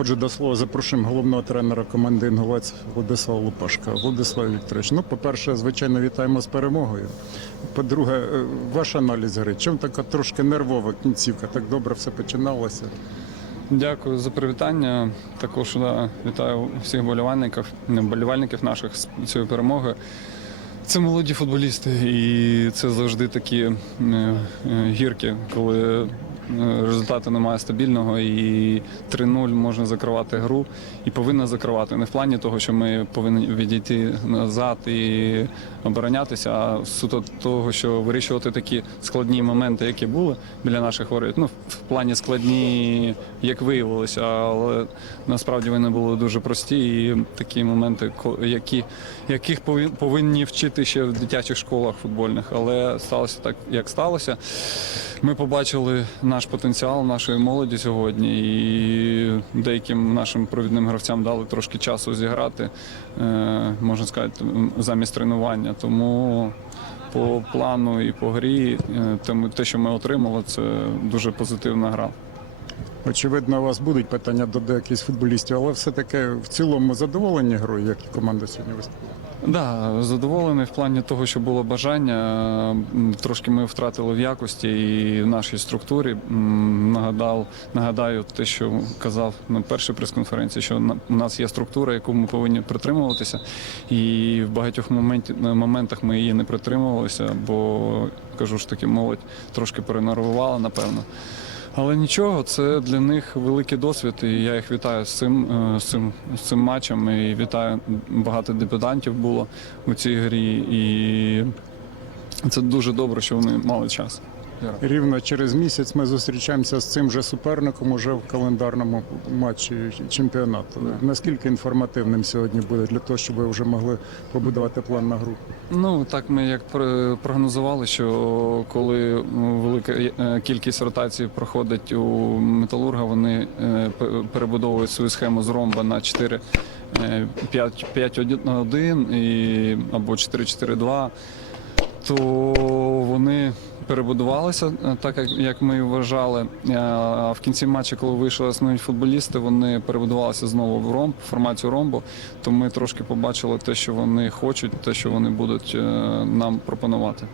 Отже, до слова запрошуємо головного тренера команди Інгулець Владислава Лупашка. Владислав Вікторович, ну, по-перше, звичайно, вітаємо з перемогою. По-друге, е, ваш аналіз гри. Чому така трошки нервова кінцівка? Так добре все починалося. Дякую за привітання. Також да, вітаю всіх болівальників, болівальників наших з цією перемогою. Це молоді футболісти, і це завжди такі е, е, гірки, коли результату немає стабільного, і 3-0 можна закривати гру і повинна закривати. Не в плані того, що ми повинні відійти назад і оборонятися, а суто того, що вирішувати такі складні моменти, які були біля наших воріт. Ну, в плані складні, як виявилося, але насправді вони були дуже прості. І такі моменти, які, яких повинні вчити ще в дитячих школах футбольних. Але сталося так, як сталося. Ми побачили наш потенціал нашої молоді сьогодні, і деяким нашим провідним гравцям дали трошки часу зіграти, е, можна сказати, замість тренування. Тому по плану і по грі, е, те, що ми отримали, це дуже позитивна гра. Очевидно, у вас будуть питання до деяких футболістів, але все-таки в цілому задоволені грою, як і команда сьогодні виступила. Да, задоволений в плані того, що було бажання. Трошки ми втратили в якості і в нашій структурі. Нагадав, нагадаю те, що казав на першій прес-конференції, що у нас є структура, яку ми повинні притримуватися, і в багатьох моменті- моментах ми її не притримувалися, бо кажу ж таки, молодь трошки перенервувала, напевно. Але нічого, це для них великий досвід, і я їх вітаю з цим, е, з цим, з цим матчем. І вітаю багато дебютантів було у цій грі. І це дуже добре, що вони мали час. Рівно через місяць ми зустрічаємося з цим же суперником уже в календарному матчі чемпіонату. Наскільки інформативним сьогодні буде для того, щоб ви вже могли побудувати план на гру? Ну так ми як пр- прогнозували, що коли ну, велика е, кількість ротацій проходить у металурга, вони е, перебудовують свою схему з ромба на 4 е, 5 5-1 і або 4-4-2, то вони перебудувалися е, так, як- ми і вважали. Е, в кінці матчу, коли вийшли основні футболісти, вони перебудувалися знову в ромб, в формацію ромбу. То ми трошки побачили те, що вони хочуть, те, що вони будуть е, нам пропонувати.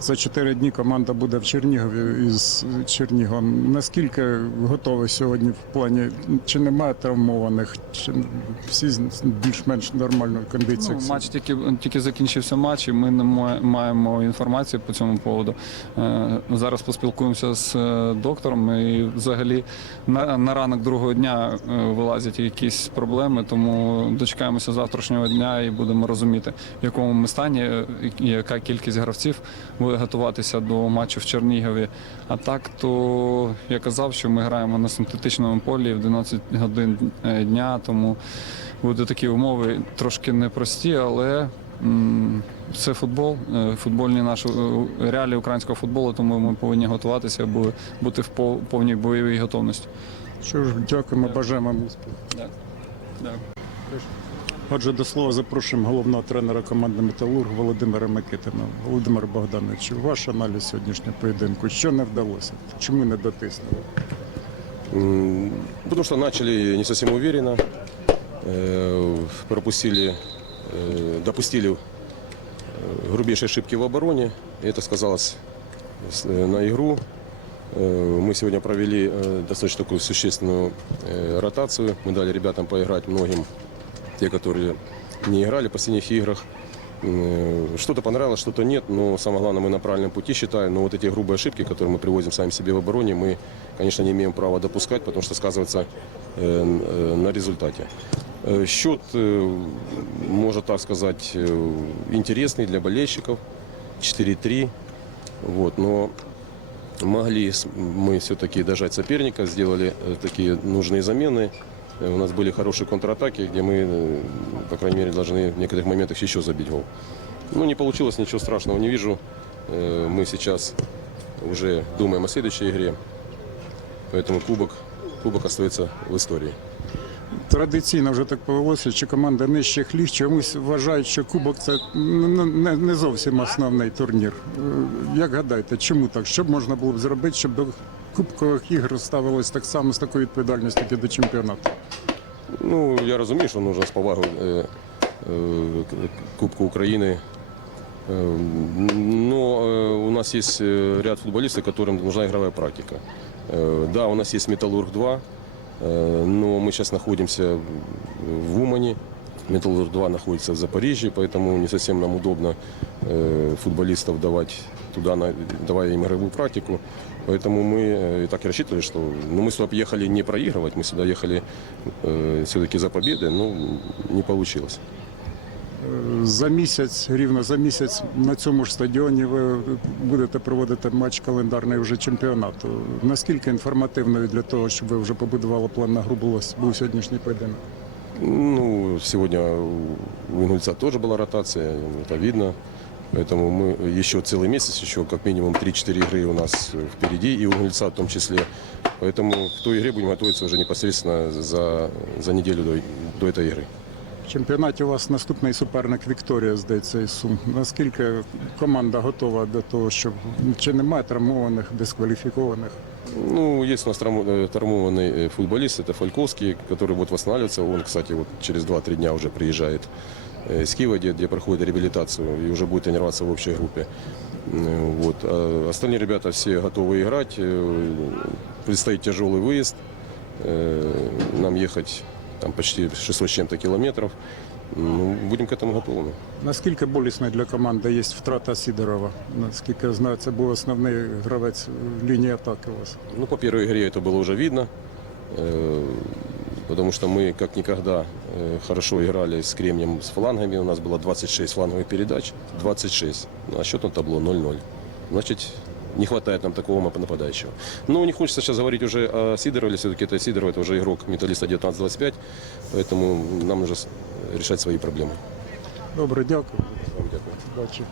За чотири дні команда буде в Чернігові із Чернігом. Наскільки готові сьогодні в плані? Чи немає травмованих? Чи всі більш-менш нормальної кондиції? Ну, матч тільки тільки закінчився матч, і ми не ма- маємо інформації по цьому поводу. Е, Зараз поспілкуємося з е, доктором. І взагалі на, на ранок другого дня е, вилазять якісь проблеми, тому дочекаємося завтрашнього дня і будемо розуміти, в якому ми стані, яка кількість гравців готуватися до матчу в Чернігові. А так, то я казав, що ми граємо на синтетичному полі в 12 годин е, дня, тому будуть такі умови трошки непрості, але це футбол, е, футбольні наші е, реалії українського футболу, тому ми повинні готуватися, аби бути в повній бойовій готовності. Що ж, дякуємо, бажаємо успіху. Дякую. Дякую. Отже, до слова запрошуємо головного тренера команди Металург Володимира Микитина. Володимир Богданович, ваш аналіз сьогоднішнього поєдинку. Що не вдалося? Чому не дотиснули? М, Потому что начали не совсем уверенно, э, пропустили, э, допустили э, грубейшие ошибки в обороне. И это сказалось с- э, на игру. Э, Мы сегодня провели э, достаточно такую существенную э, ротацию. Мы дали ребятам поиграть многим, те, которые не играли в последних играх. Э, Что-то понравилось, что-то нет, но самое главное, мы на правильном пути считаем. Но вот эти грубые ошибки, которые мы привозим сами себе в обороне, мы, конечно, не имеем права допускать, потому что сказывается э, э, на результате. Э, Счет, э, можно так сказать, э, интересный для болельщиков. 4-3. Вот, но могли с- мы все-таки дожать соперника, сделали э, такие нужные замены. Э, У нас были хорошие контратаки, где мы, э, по крайней мере, должны в некоторых моментах еще забить гол. Ну, не получилось, ничего страшного не вижу. Э, Мы сейчас уже думаем о следующей игре. Поэтому кубок, кубок остается в истории. Традиційно вже так повелося, що команда нижчих ліг чомусь вважають, що кубок це не, не, не зовсім основний турнір. Е, Як гадаєте, чому так? Що б можна було б зробити, щоб до кубкових ігор ставилось так само з такою відповідальністю, як і до чемпіонату. Ну, я розумію, що нужно з повагою е, е, к- Кубку України. Э, Но э, у нас есть э, ряд футболистов, которым нужна игровая практика. Э, Да, у нас есть Металлург-2, э, но мы сейчас находимся в Умане. Металлург-2 находится в Запорожье, поэтому не совсем нам удобно э, футболистов давать туда, на- давая им игровую практику. Поэтому мы э, и так и рассчитывали, что ну, мы сюда ехали не проигрывать, мы сюда ехали все-таки за победой, но не получилось. За місяць, рівно за місяць на цьому ж стадіоні ви будете проводити матч календарний вже чемпіонату. Наскільки інформативною для того, щоб ви вже побудували план на гру був, був сьогоднішній поєдинок? Ну, сегодня у Ингульца тоже была ротация, это видно. Поэтому мы еще целый месяц, еще как минимум 3-4 игры у нас впереди, и у Ингульца в том числе. Поэтому к той игре будем готовиться уже непосредственно за, за неделю до, до этой игры. В чемпіонаті у вас наступний суперник Вікторія, здається, із Сум. Наскільки команда готова до того, щоб чи немає травмованих, дискваліфікованих? Ну, есть у нас травм- э, травмованный э, футболист, это Фальковский, который будет восстанавливаться. Он, кстати, вот через 2-3 дня уже приезжает э, из Киева, где, где проходит реабилитацию и уже будет тренироваться в общей группе. М, Вот. А остальные ребята все готовы играть. Э, Предстоит тяжелый выезд. Э, Нам ехать там почти 600 с чем-то километров. Ну, будем к этому готовы. Наскільки болісною для команди є втрата Сідорова? Наскільки я знаю, це був основний гравець в лінії атаки у вас. Ну, по первой игре это было уже видно, э, потому что мы как никогда э, хорошо играли с Кремнием, с флангами. У нас было 26 фланговых передач, 26. А счет на табло 0-0. Значит, не хватает нам такого мапа нападающего. Но не хочется сейчас говорить уже о Сидорове, все-таки это Сидоров, это уже игрок металлиста 19-25, поэтому нам нужно с- решать свои проблемы. Добре, дякую. Вам дякую. Бачу.